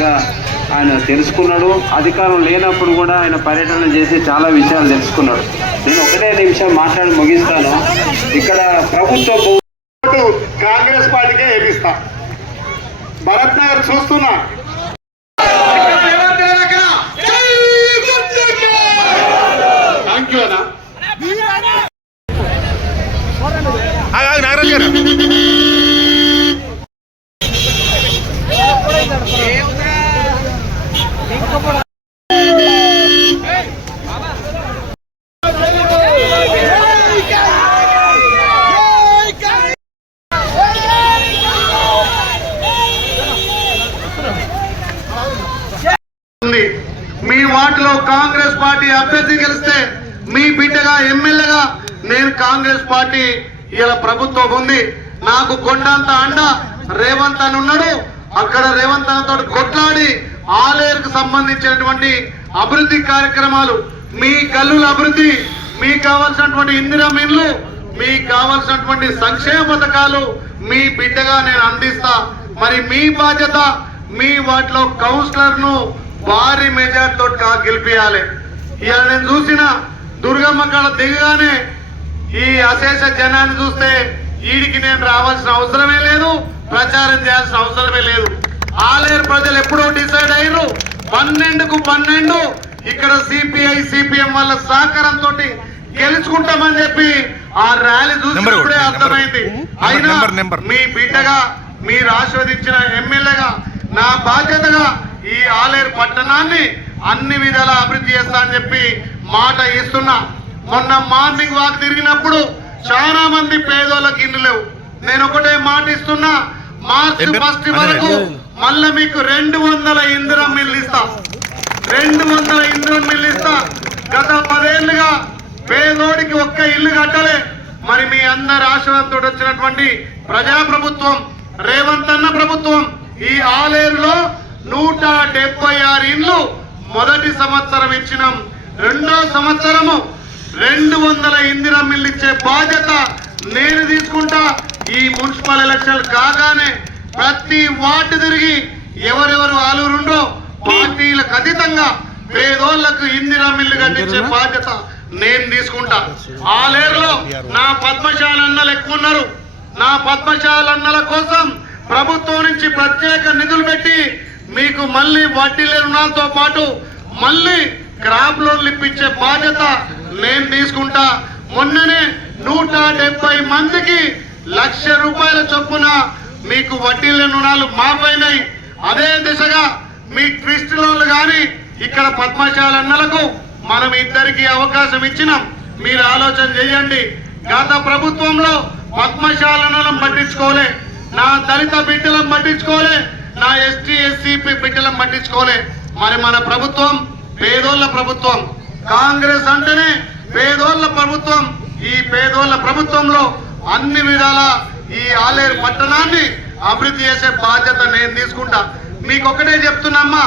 విధాలుగా ఆయన తెలుసుకున్నాడు. అధికారం లేనప్పుడు కూడా ఆయన పర్యటన చేసి చాలా విషయాలు తెలుసుకున్నాడు. నేను ఒకటే నిమిషం మాట్లాడి ముగిస్తాను. ఇక్కడ ప్రభుత్వం కాంగ్రెస్ పార్టీకే ఏపిస్తా. భరత్ నగర్ చూస్తున్నా, నాగరాజ్ గారు మీ వార్డులో కాంగ్రెస్ పార్టీ అభ్యర్థి గెలిస్తే మీ బిడ్డగా ఎమ్మెల్యేగా నేను కాంగ్రెస్ పార్టీ ఇలా ప్రభుత్వం ఉంది. నాకు కొండంత అండ రేవంత్ అని ఉన్నాడు. అక్కడ రేవంత్ అన్నతో కొట్లాడి ఆలేరుకు సంబంధించినటువంటి అభివృద్ధి కార్యక్రమాలు, మీ గల్లుల అభివృద్ధి, మీకు కావాల్సినటువంటి ఇందిరా మిల్లు, మీకు కావాల్సినటువంటి సంక్షేమ పథకాలు మీ బిడ్డగా నేను అందిస్తా. మరి మీ బాధ్యత మీ వాటిలో కౌన్సిలర్ ను భారీ మెజార్టీతో గెలిపియాలి. ఇవాళ నేను చూసిన దుర్గమ్మ కాడ దిగగానే ఈ అశేష జనాన్ని చూస్తే ఈడికి నేను రావాల్సిన అవసరమే లేదు, ప్రచారం చేయాల్సిన అవసరమే లేదు. ఆలేరు ప్రజలు ఎప్పుడో డిసైడ్ అయ్యారు 12కు 12 ఇక్కడ సిపిఐ సిపిఎం వాళ్ళ సహకారంతో గెలుచుకుంటామని చెప్పి ఆ ర్యాలీ చూసినప్పుడే అర్థమైంది. అయినా మీ బిడ్డగా మీరు ఆస్వాదించిన ఎమ్మెల్యేగా నా బాధ్యతగా ఈ ఆలేరు పట్టణాన్ని అన్ని విధాలా అభివృద్ధి చేస్తా అని చెప్పి మాట ఇస్తున్నా. మొన్న మార్నింగ్ వాక్ తిరిగినప్పుడు చాలా మంది పేదోళ్ళకి ఇల్లు లేవు. నేను ఒకటే మాట ఇస్తున్నా, మార్చి 1 వరకు మళ్ళీ మీకు 200 ఇందిరా మిల్లు ఇస్తా. 200 ఇందిరా మిల్లు ఇస్తా. గత 10 ఏళ్లుగా పేదోడికి ఒక్క ఇల్లు కట్టలే. మరి మీ అందరి ఆశీర్వాదంతో వచ్చినటువంటి ప్రజాప్రభుత్వం రేవంత్ అన్న ప్రభుత్వం ఈ ఆలేరులో 176 ఇండ్లు మొదటి సంవత్సరం ఇచ్చినాం. 2వ సంవత్సరము 200 ఇందిరా మిల్లు ఇచ్చే బాధ్యత నేను తీసుకుంటా. ఈ మున్సిపల్ ఎలక్షన్ కాగానే ప్రతి వార్డు తిరిగి ఎవరెవరు ఆలూరుండో పార్టీలకు అతీతంగా పేదోళ్లకు ఇందిరా మిల్లు కట్టించే బాధ్యత నేను తీసుకుంటా. ఆలేరులో నా పద్మశాల అన్నలు ఎక్కువ ఉన్నారు. నా పద్మశాల అన్నల కోసం ప్రభుత్వం నుంచి ప్రత్యేక నిధులు పెట్టి మీకు మళ్ళీ వడ్డీ లేని రుణాలతో పాటు మళ్ళీ క్రాప్ లోన్లు ఇప్పించే బాధ్యత నేను తీసుకుంటా. మొన్ననే 170 మందికి ₹1,00,000 చొప్పున మీకు వడ్డీ లేని రుణాలు మాపైనాయి. అదే దిశగా మీ ట్విస్ట్ లోన్లు కానీ ఇక్కడ పద్మశాల అన్నలకు మనం ఇద్దరికి అవకాశం ఇచ్చినాం. మీరు ఆలోచన చేయండి. గత ప్రభుత్వంలో పద్మశాల అన్నలను పట్టించుకోలే, నా దళిత బిడ్డలను పట్టించుకోలే, నా ఎస్టీ ఎస్సీ బిడ్డలను పట్టించుకోలే. మరి మన ప్రభుత్వం పేదోళ్ల ప్రభుత్వం. కాంగ్రెస్ అంటేనే పేదోళ్ల ప్రభుత్వం. ఈ పేదోళ్ల ప్రభుత్వంలో అన్ని విధాల ఈ ఆలేరు పట్టణాన్ని అభివృద్ధి చేసే బాధ్యత నేను తీసుకుంటా. మీకు ఒకటే చెప్తున్నామ్మా,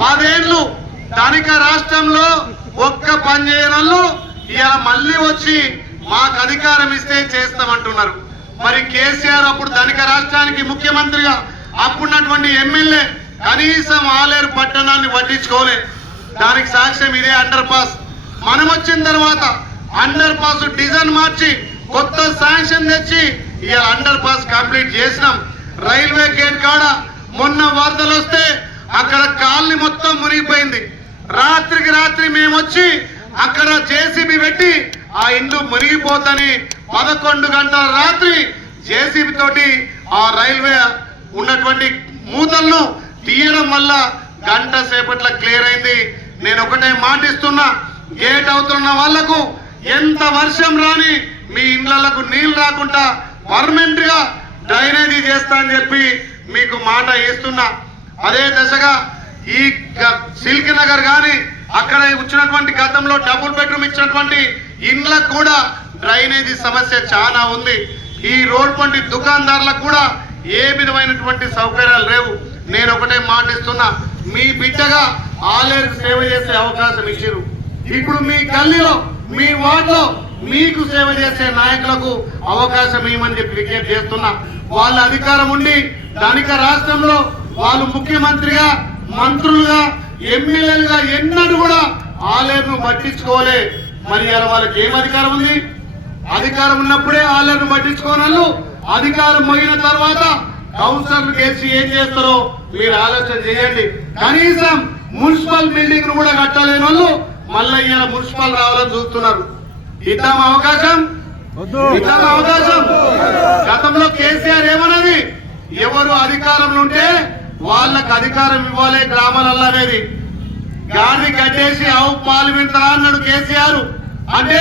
10 ఏళ్ళు ధనిక రాష్ట్రంలో ఒక్క పని చేయనళ్ళు ఇలా మళ్ళీ వచ్చి మాకు అధికారం ఇస్తే చేస్తామంటున్నారు. మరి కేసీఆర్ అప్పుడు ధనిక రాష్ట్రానికి ముఖ్యమంత్రిగా అప్పుడున్నటువంటి ఎమ్మెల్యే కనీసం ఆలేరు పట్టణాన్ని పట్టించుకోలే. దానికి సాక్ష్యం ఇదే అండర్ పాస్. మనం వచ్చిన తర్వాత అండర్ పాస్ డిజైన్ మార్చి కొత్త శాంక్షన్ తెచ్చి ఇలా అండర్ పాస్ కంప్లీట్ చేసినాం. రైల్వే గేట్ కాడ మొన్న వరదలు వస్తే అక్కడ కాలనీ మొత్తం మునిగిపోయింది. రాత్రికి రాత్రి మేము వచ్చి అక్కడ జేసీబీ పెట్టి ఆ ఇండ్లు మునిగిపోతని 11 గంటల రాత్రి జేసీబీ తోటి ఆ రైల్వే ఉన్నటువంటి మూతలను తీయడం వల్ల గంట సేపట్ల క్లియర్ అయింది. నేను ఒకటే మాటిస్తున్నా, గేట్ అవుతున్న వాళ్లకు ఎంత వర్షం రాని మీ ఇండ్లకు నీళ్లు రాకుండా పర్మనెంట్ గా డ్రైనేజీ చేస్తా అని చెప్పి మీకు మాట ఇస్తున్నా. అదే దశగా ఈ సిల్క్ నగర్ కానీ అక్కడ వచ్చినటువంటి గతంలో డబుల్ బెడ్రూమ్ ఇచ్చినటువంటి ఇండ్లకు కూడా డ్రైనేజీ సమస్య చాలా ఉంది. ఈ రోడ్ పంటి దుకాణదారులకు కూడా ఏ విధమైనటువంటి సౌకర్యాలు లేవు. నేను ఒకటే మాటిస్తున్నా, మీ బిడ్డగా ఆలేరుకు సేవ చేసే అవకాశం ఇచ్చారు. ఇప్పుడు మీ గల్లీలో మీ వార్డులో మీకు సేవ చేసే నాయకులకు అవకాశం ఇవ్వమని చెప్పి విజ్ఞప్తి చేస్తున్నా. వాళ్ళ అధికారం ఉండి ధనిక రాష్ట్రంలో వాళ్ళు ముఖ్యమంత్రిగా మంత్రులుగా ఎమ్మెల్యేలుగా ఎన్నడూ కూడా ఆలేరును పట్టించుకోలే. మరి ఇలా వాళ్ళకి ఏం అధికారం ఉంది? అధికారం ఉన్నప్పుడే ఆలేరును పట్టించుకోనళ్ళు, అధికారం పోయిన తర్వాత కౌన్సిలర్లు గెలిచి ఏం చేస్తారో మీరు ఆలోచన చేయండి. కనీసం మున్సిపల్ బిల్డింగ్ ను కూడా కట్టలేని వాళ్ళు మళ్ళీ ఇలా మున్సిపల్ రావాలని చూస్తున్నారు. ఇద్దాం అవకాశం, ఇద్దాం అవకాశం. గతంలో కేసీఆర్ ఏమన్నది, ఎవరు అధికారంలో ఉంటే వాళ్ళకు అధికారం ఇవ్వాలి గ్రామాలలో అనేది. గాడిని కట్టేసి ఆవు పాలు వింటారా అన్నాడు కేసీఆర్. అంటే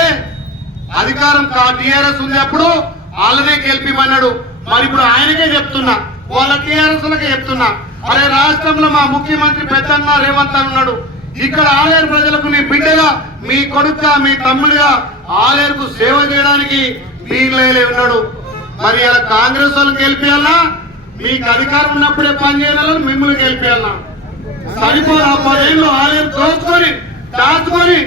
అధికారం టీఆర్ఎస్ ఉంది, అప్పుడు వాళ్ళనే గెలిపిమన్నాడు. మరి ఇప్పుడు ఆయనకే చెప్తున్నా, వాళ్ళ టీఆర్ఎస్ లకే చెప్తున్నా, అరే రాష్ట్రంలో మా ముఖ్యమంత్రి పెద్దన్న రేవంత్ ఉన్నాడు, ఇక్కడ ఆలేరు ప్రజలకు నీ బిడ్డగా, మీ కొడుకుగా, మీ తమ్ముడిగా ఆలేరుకు సేవ చేయడానికి వీళ్ళే ఉన్నాడు. మరి ఇలా కాంగ్రెస్ వాళ్ళని గెలిపియాలన్నా, మీకు అధికారం ఉన్నప్పుడే పని చేయాలని మిమ్మల్ని గెలిపియాలన్నా? సరిపోదు. 10 ఏళ్ళు ఆలేరు దోచుకొని దాచుకొని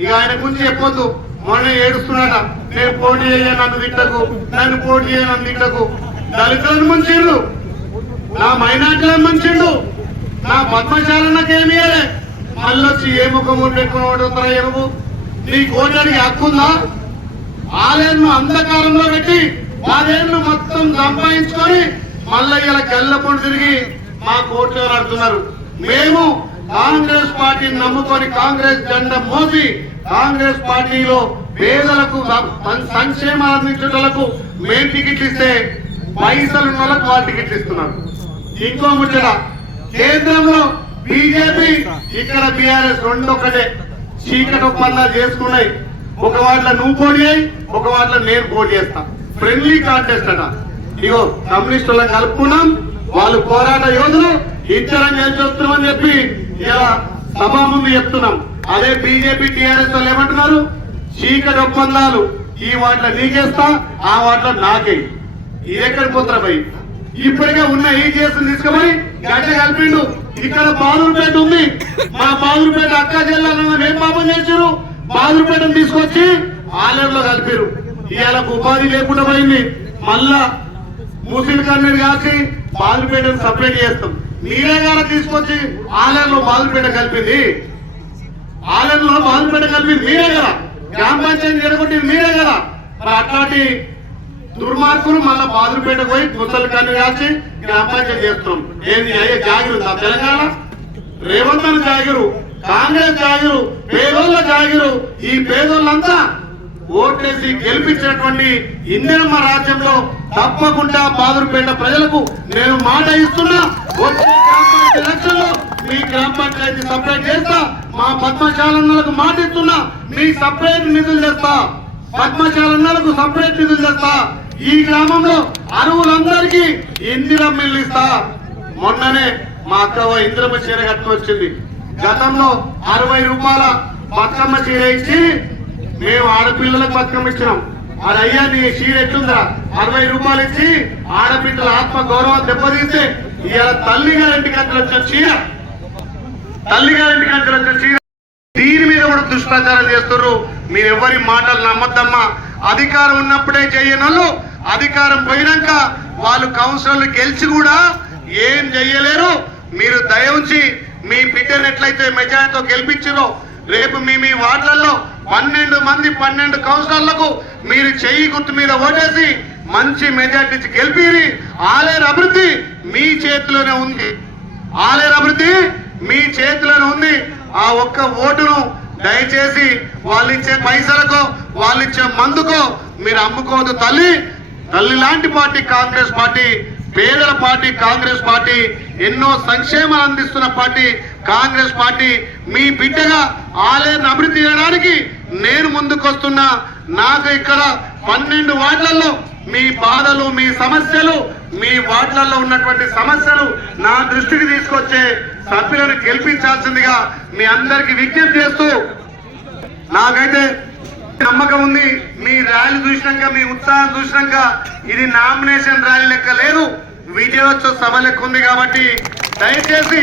ఇక ఆయన గురించి చెప్పొద్దు. మొన్న ఏడుస్తున్నాడ, నేను పోటీ చేయను నన్ను తిట్టకు, నన్ను పోటీ చేయను నన్ను తిట్టకు. దళితులను ముంచిండు, నా మైనార్టీలను ముంచిండు, నా పద్మశాలన్నకేమి మళ్ళీ వచ్చి ఏ ముఖం పెట్టుకుని ఏమో నీకు ఓటానికి హక్కుందా? ఆలేరును అంధకారంలో పెట్టి 10 ఏళ్ళు మొత్తం సంపాదించుకొని మళ్ళీ ఇలా గల్లపొండు తిరిగి మా కోర్టులో నడుతున్నారు. మేము కాంగ్రెస్ పార్టీని నమ్ముకొని కాంగ్రెస్ జెండా మోసి కాంగ్రెస్ పార్టీలో పేదలకు సంక్షేమాలు అందించేటలకు మేము టికెట్లు ఇస్తే పైసలు ఉన్న వాళ్ళకి వాళ్ళు టికెట్లు ఇస్తున్నారు. ఇంకో ముచ్చట, కేంద్రంలో బీజేపీ, ఇక్కడ బీఆర్ఎస్ రెండు ఒకటే. చీకటి ఒప్పందాలు చేసుకున్నాయి. ఒక వాటిలో నువ్వు పోటీ చేయి, ఒక వాటిలో నేను పోటీ చేస్తా. ఫ్రెండ్లీ కాంటెస్ట్ అట. ఇగో కమ్యూనిస్టులను కలుపుకున్నాం, వాళ్ళు పోరాట యోధులు, ఇద్దరం కలిసి వస్తున్నామని చెప్పి ఇలా సభ ముందు చెప్తున్నాం. అదే బీజేపీ టీఆర్ఎస్ వాళ్ళు ఏమంటున్నారు, చీకటి ఒప్పందాలు, ఈ వాటిలో నీకేస్తా, ఆ వాటిలో నాకే. ఇది ఎక్కడ పోతారా భయ్? ఇప్పటికే ఉన్న ఈ కేసులు తీసుకుపోయి గడ్డ కలిపిండు. ఇక్కడ బాదురుపేట ఉంది, మా బాదురుపేట అక్క జిల్లాలో ఏం పాపం చేశారు, బాదురుపేటను తీసుకొచ్చి ఆలేరులో కలిపారు. ఇవాళకు ఉపాధి లేకుండా పోయింది. మళ్ళా ముసిల్ కన్నీరు కాసి బాదురుపేటను సపరేట్ చేస్తాం. మీరే గారు తీసుకొచ్చి ఆలేరులో బాదురుపేట కలిపింది, ఆలేరులో బాదురుపేట కలిపింది మీరే కదా, గ్రామ పంచాయతీ జరగొట్టింది మీరే కదా. మరి అట్లాంటి దుర్మార్గులు మళ్ళా బాదురుపేటకు పోయి ముసలి కన్ను కాల్చి గ్రామ పంచాయతీ చేస్తున్నాం. ఏంది అయ్యే జాగిరు తెలంగాణ? రేవంత్ అని జాగిరు, కాంగ్రెస్ జాగిరు, పేదోళ్ళ జాగిరు. ఈ పేదోళ్ళంతా ఓట్లేసి గెలిపించినటువంటి ఇందిరమ్మ రాజ్యంలో తప్పకుండా బాదురుపేట ప్రజలకు నేను మాట ఇస్తున్నా, వచ్చే గ్రామ పంచాయతీ ఎలక్షన్లో మీ గ్రామ పంచాయతీ సపరేట్ చేస్తా. మా పద్మశాలన్నలకు మాట ఇస్తున్నా, మీ సపరేట్ నిధులు చేస్తా, పద్మశాలన్నలకు సపరేట్ నిధులు చేస్తా. ఈ గ్రామంలో అరువులందరికీ ఇందిరమ్మ ఇల్లు ఇస్తా. మొన్ననే మా అక్క ఇందిరమ్మ చీర కట్టుకొచ్చింది. గతంలో 60 రూపాయల బతుకమ్మ చీర ఇచ్చి మేము ఆడపిల్లలకు బతుకమ్మ ఇచ్చినాం. అది అయ్యా నీ చీర ఎట్లుందా, 60 రూపాయలు ఇచ్చి ఆడపిల్లల ఆత్మ గౌరవం దెబ్బతీస్తే ఇవాళ తల్లిగారింటికి అంతా వచ్చిన చీర, తల్లిగారింటికి అంతా వచ్చిన చీర. దీని మీద కూడా దుష్ప్రచారం చేస్తున్నారు. మీరు ఎవరి మాటలు నమ్మద్దమ్మా. అధికారం ఉన్నప్పుడే చేయనోళ్ళు అధికారం పోయినాక వాళ్ళు కౌన్సిలర్లు గెలిచి కూడా ఏం చెయ్యలేరు. మీరు దయ ఉంచి మీ బిడ్డను ఎట్లయితే మెజారిటీతో గెలిపించారో రేపు మీ వార్డులలో 12 మంది 12 కౌన్సిలర్లకు మీరు చెయ్యి గుర్తు మీద ఓటేసి మంచి మెజారిటీ ఇచ్చి గెలిపిరి. ఆలేరు అభివృద్ధి మీ చేతిలోనే ఉంది, ఆలేరు అభివృద్ధి మీ చేతిలోనే ఉంది. ఆ ఒక్క ఓటును దయచేసి వాళ్ళు ఇచ్చే పైసలకో వాళ్ళు ఇచ్చే మందుకో మీరు అమ్ముకోవద్దు. తల్లి లాంటి పార్టీ కాంగ్రెస్ పార్టీ, పేదల పార్టీ కాంగ్రెస్ పార్టీ, ఎన్నో సంక్షేమాలు అందిస్తున్న పార్టీ కాంగ్రెస్ పార్టీ. మీ బిడ్డగా ఆలేరును అభివృద్ధి చేయడానికి నేను ముందుకొస్తున్నా. నాకు ఇక్కడ 12 వార్డులలో మీ బాధలు, మీ సమస్యలు, మీ వార్డులలో ఉన్నటువంటి సమస్యలు నా దృష్టికి తీసుకొచ్చే సభ్యులను గెలిపించాల్సిందిగా మీ అందరికి విజ్ఞప్తి చేస్తూ, నాకైతే నమ్మకం ఉంది. మీ ర్యాలీ చూసినాక, మీ ఉత్సాహం చూసినాక ఇది నామినేషన్ ర్యాలీ లెక్క లేదు, విజయోత్సవ సభ లెక్క ఉంది. కాబట్టి దయచేసి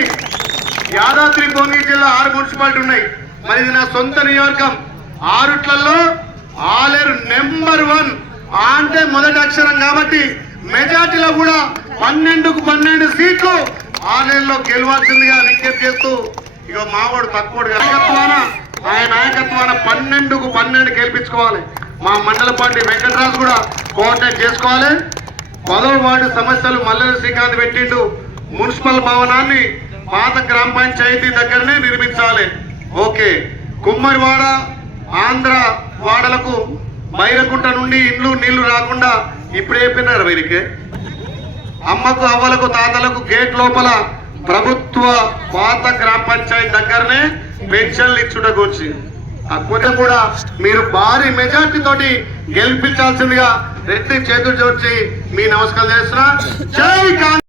యాదాద్రి భువనగిరి జిల్లా 6 మున్సిపాలిటీ ఉన్నాయి. మరి ఇది నా సొంత నియోజకం. 6ట్లలో ఆలేరు నెంబర్ 1 అంటే మొదటి అక్షరం. కాబట్టి మెజార్టీలో కూడా 12కు 12 సీట్లు ఆన్లైన్లో గెలవాల్సిందిగా విజ్ఞప్తి చేస్తూ ఇక మావాడు తక్కువ ఆయన నాయకత్వాన 12కు 12 గెలిపించుకోవాలి. మా మండలపాటి వెంకటరాజు కూడా కోఆర్డినేట్ చేసుకోవాలి. 10వ వార్డు సమస్యలు మల్లెల శ్రీకాంత్ పెట్టిండు. మున్సిపల్ భవనాన్ని పాత గ్రామ పంచాయతీ దగ్గరనే నిర్మించాలి. ఓకే. కుమ్మరివాడ ఆంధ్ర వాడలకు బైరకుంట నుండి ఇండ్లు నీళ్లు రాకుండా ఇప్పుడు చెప్పినారు వీరికి. అమ్మకు అవ్వలకు తాతలకు గేట్ లోపల ప్రభుత్వ పాత గ్రామ పంచాయతీ దగ్గరనే పెన్షన్లు ఇచ్చుటకు వచ్చి అక్కడ కూడా మీరు భారీ మెజార్టీ తోటి గెలిపించాల్సిందిగా రెడ్డి చేతులు జోడ్చి మీ నమస్కారం చేస్తున్నా. జై కాంగ్రెస్.